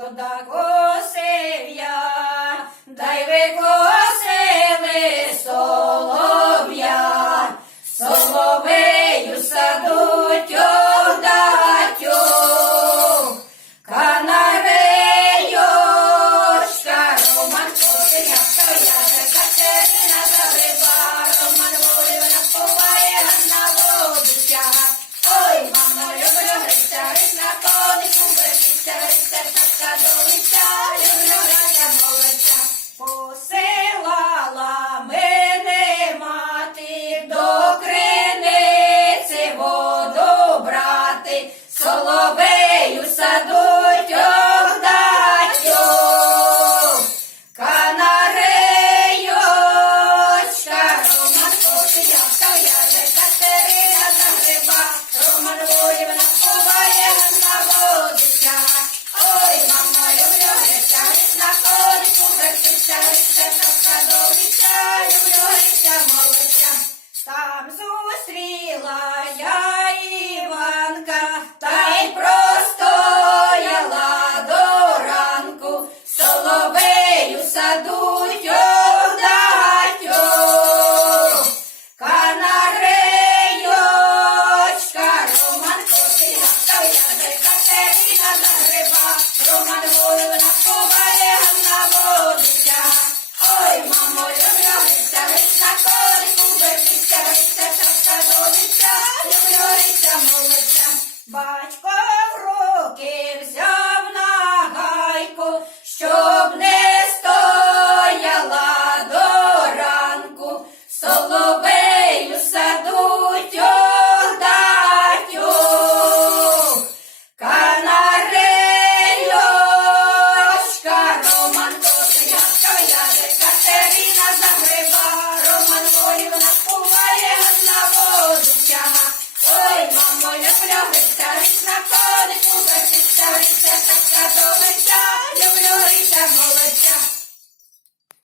Господа косив я, дай виконав Батько